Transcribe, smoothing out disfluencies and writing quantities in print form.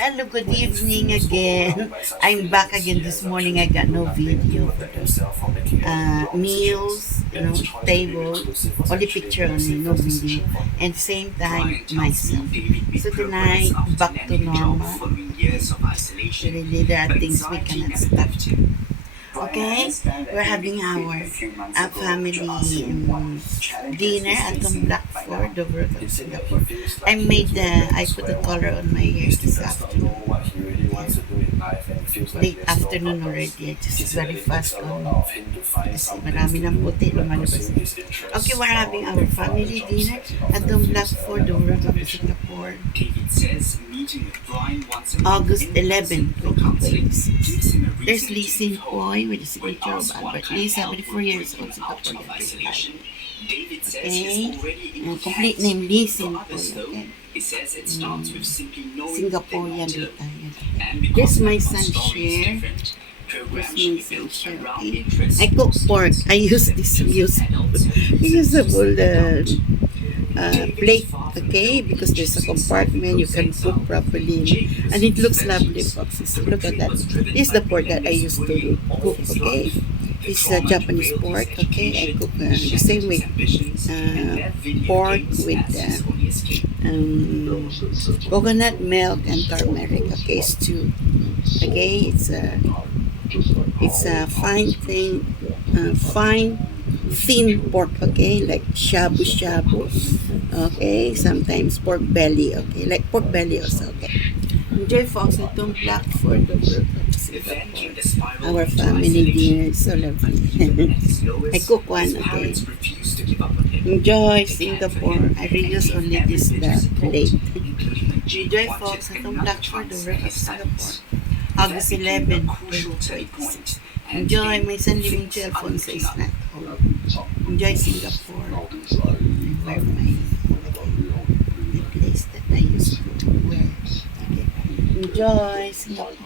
Hello, good evening again. I'm back again this morning. I got no video for the meals, table, only picture only, no video. And same time, myself. So tonight, back to normal. Really, there are things we cannot stop. Okay, we're having our family dinner at the Blackford over in Singapore. I put the color on my hair this afternoon. Late afternoon already. Just very fast on. Kasi marami ng puti lumalabas. Okay, we're having our family dinner at the Blackford over in Singapore. August 11, 2026. There's Lee Sin Hoy with the signature of Albert Lee, 74 years old, Singaporean retired. Okay, complete name Lee Sin Hoy. Okay. Singaporean retired. This my son share. Okay. I cook pork. I use this usable plate, okay, because there's a compartment you can cook properly and it looks lovely, folks. Look at that. This is the pork that I used to cook, okay. This is Japanese pork, okay. I cook the same way pork with coconut milk and turmeric, okay, stew, okay. It's a fine thin pork, okay, like shabu shabu, okay, sometimes pork belly, okay, like pork belly also, okay. Enjoy, folks, itong Blackford over Singapore. Our family dinner is so lovely. I cook one, okay. Enjoy Singapore. I reuse only this plate. Enjoy, folks, itong Blackford over Singapore. August 11, 2026. Enjoy. My son living to Alfonso is not home. Enjoy Singapore. Where my place that I used to wear. Okay. Enjoy Singapore.